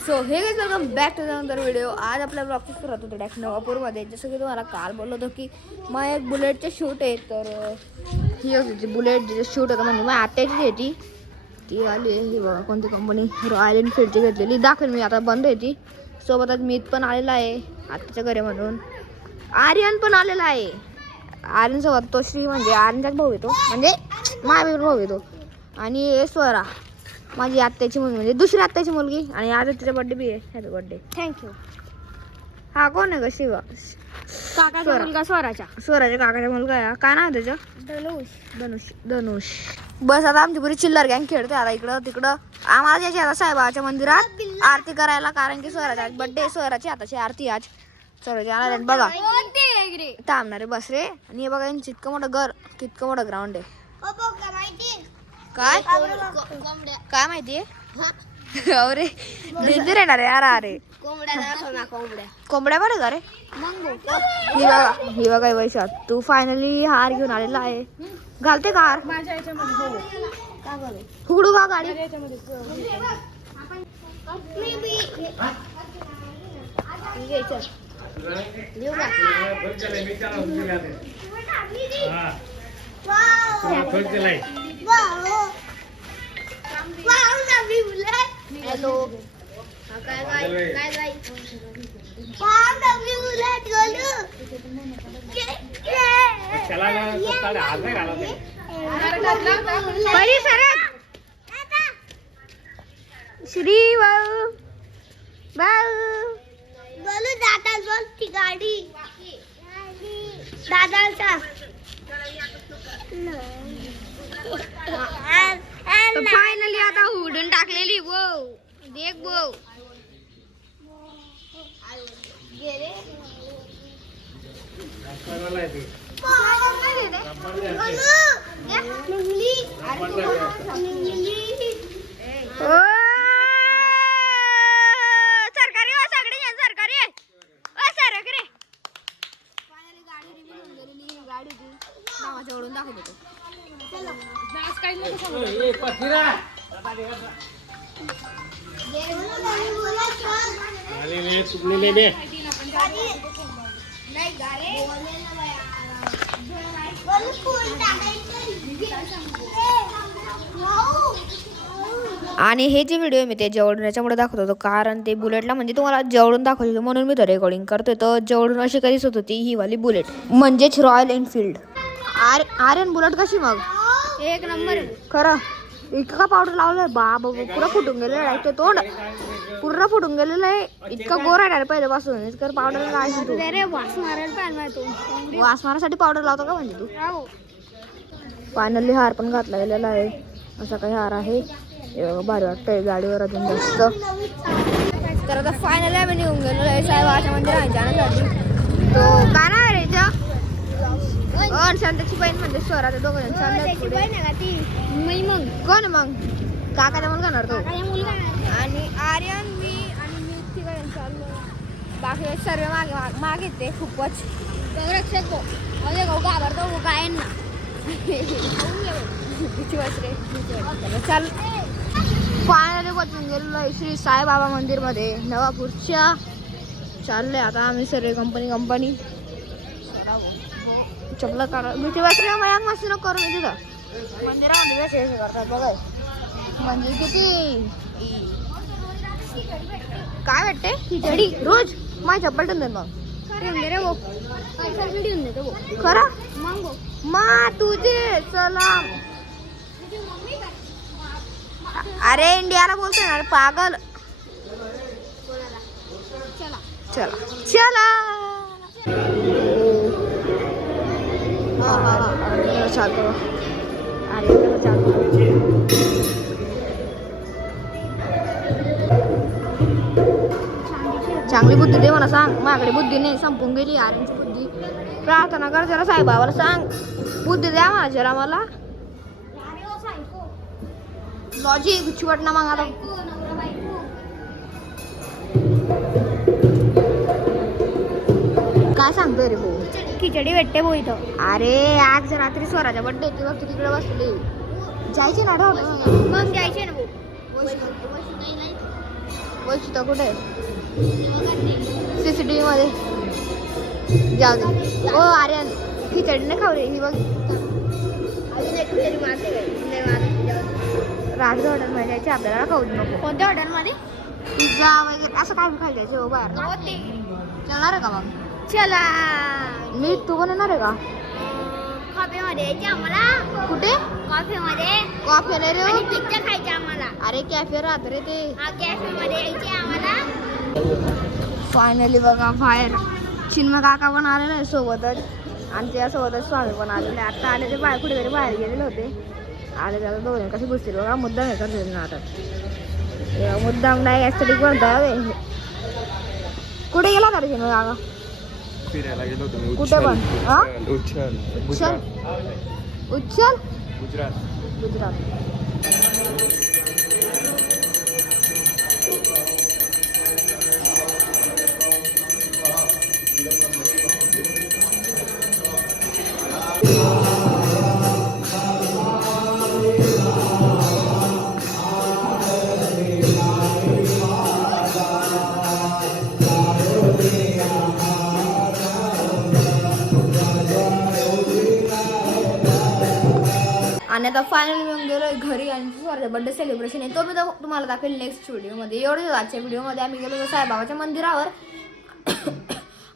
So hey guys welcome back to another video. आज आपल्या ब्लॉगची सुरुवात होते डायरेक्ट नवापूरमध्ये. जसं की तुम्हाला काल बोललो होतो की मग एक बुलेटचे शूट आहे. तर ही होती बुलेट जिथे शूट होतं म्हणजे मग आत्याची होती ती आली. ही बघा कोणती कंपनी रॉयल एनफील्डची घेतलेली. दाखवेल मी आता बंद आहे ती. सोबतच मीत पण आलेला आहे आत्याच्या घरी म्हणून. आर्यन पण आलेला आहे. आर्यनसोबत तो श्री म्हणजे आर्यनचाच भाऊ येतो म्हणजे माझा भाऊ येतो. आणि हे स्वरा माझी आत्याची मुलगी म्हणजे दुसरी आत्याची मुलगी. आणि आज तिचा बर्थडे बी आहे. Happy birthday. थँक्यू. हा कोण आहे ग? शिवा काकाचा मुलगा स्वराच्या काकाचा मुलगा आहे. काय नाव त्याचं? धनुष. धनुष. बस आता आमची पुरी चिल्लर गँग खेळते आता इकडं तिकडं. आम्हाला जायची आता साईबाबाच्या मंदिरात आरती करायला, कारण की स्वराचा आज बर्थडे. स्वराची आताची आरती आज स्वराची आला बघा. थांबणारे बस रे. आणि हे बघा यांचं इतकं मोठं घर, कितकं मोठं ग्राउंड आहे. काय काय माहितीये? अरे डेंजर येणार आहे यार. अरे कोंबड्या बरं का रे. ही बघा वैशात तू फायनली हार घेऊन आलेला आहे. घालते का हार? फुगडू का गाडी? हॅलो श्री बोलू दादा बोलती गाडी दादाचा. फायनली आता उडून टाकलेली. वो देख वो सरकारी हो सगळे सरकारी सरकारी. फायनली गाडी रिव्ह्यू होऊन गेलेली. गाडी ती नावाच्या ओढून दाखवत होतो. आणि हे जे व्हिडिओ मी ते जवळून याच्यामुळे दाखवत होतो कारण ते बुलेटला म्हणजे तुम्हाला जवळून दाखवत होतो म्हणून मी तर रेकॉर्डिंग करतोय. तर जवळून अशी कधीच होत होती ही वाली बुलेट म्हणजेच रॉयल एनफील्ड. आर्यन बुलेट कशी मग? एक नंबर खरं. इतका पावडर लावलाय बाबा पुरा फुटून गेलेलं आहे. ते तोंड पूर्ण फुटून गेलेलं आहे. इतका गोरा आहे पहिल्यापासून. इतकं पावडर लावायची तू? वास मारायला वास मारासाठी पावडर लावतो का म्हणजे तू? फायनली हार पण घातला गेलेला आहे. असा काही हार आहे. भारी वाटतंय गाडीवर अजून जास्त. तर आता फायनली आम्ही निघून गेलो आहे साईबाबाच्या मंदिरात जाण्यासाठी. तो काय नाव आहे रे शांताची बहीण म्हणजे स्वराचे दोघं जण चालले. मग कोण मग? काकाचा मुलगा ना तो. आणि आर्यन मी तिकडे चाललो. बाकी सर्व मागे ते खूपच रक्षक घाबरतो काय ना चाल. फायनली पोचून गेलेलो आहे श्री साईबाबा मंदिरमध्ये नवापूरच्या. चाललंय आता आम्ही सर्व कंपनी चपला काढा. भीती वाटली मग मस्त नको करू. मी तिथं मंदिरामध्ये हे करतात बघाय म्हणजे किती काय वाटते खिचडी रोज माझी चप्पल ठेवून देत मग खरं मा तुझे सलाम. अरे इंडियाला बोलतोय ना पागल. चला चला चालतो. चांगली बुद्धी दे मला सांग. माझ्याकडे बुद्धी नाही, संपून गेली आर्यनची बुद्धी. प्रार्थना कर जरा साईबाबाला सांग बुद्धी द्या मला जरा. मला लॉजिक चिवट ना मग आता. काय सांगतोय रे भाऊ? खिचडी भेटते भाऊ इथं. अरे आज रात्री स्वराच्या बर्थडे ती बघ तिकडे बसली. जायचे ना मग जायचे ना भाऊ. वैशिष्ट्य कुठे आहे CCTV मध्ये जाऊ दे ओ आर्यन खिचडी नाही खाऊ रे ही बघ राजू हॉटेलमध्ये जायचे आपल्याला खाऊ नको कोणत्या हॉटेलमध्ये पिझ्झा वगैरे असं काय खायला जायचं हो बाहेर चलणार आहे का मग चला मी तू पण येणार आहे का कॉफीमध्ये यायचे आम्हाला कुठे कॉफीमध्ये कॉफी नाही रे आणि पिझ्झा खायचा आम्हाला अरे कॅफे राहत रे ते हा कॅफेमध्ये यायचे आम्हाला फायनली बघा बाहेर चिन्मय काका पण आलेले आहे सोबतच आणि त्यासोबतच स्वामी पण आलेले आता आले ते बाहेर कुठेतरी बाहेर गेलेले होते आले त्याला दोघे कसे घुसतील बघा मुद्दाम हे करतील ना आता मुद्दाम नाही ॲस्थेटिक बनताय कुठे गेला का रे चिन्मय काका फिरायला गेलो होतो कुठे पण हा उच्छल उच्छल उच्छल गुजरात गुजरात आणि आता फायनली मी गेलो घरी आणि स्वराचा बर्थडे सेलिब्रेशन आहे तो मी तुम्हाला दाखवेल नेक्स्ट व्हिडिओमध्ये एवढंच आजच्या व्हिडिओमध्ये आम्ही गेलो साईबाबाच्या मंदिरावर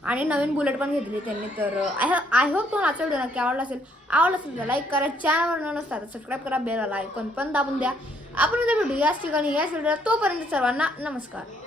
आणि नवीन बुलेट पण घेतली त्यांनी तर आय होप तुम्हाला आजचा व्हिडिओ नक्की आवडला असेल तर लाईक करा चॅनलवर नसता तर सबस्क्राईब करा बेल आयकॉन पण दाबून द्या आपण उद्या भेटू याच ठिकाणी याच व्हिडिओला तोपर्यंत सर्वांना नमस्कार.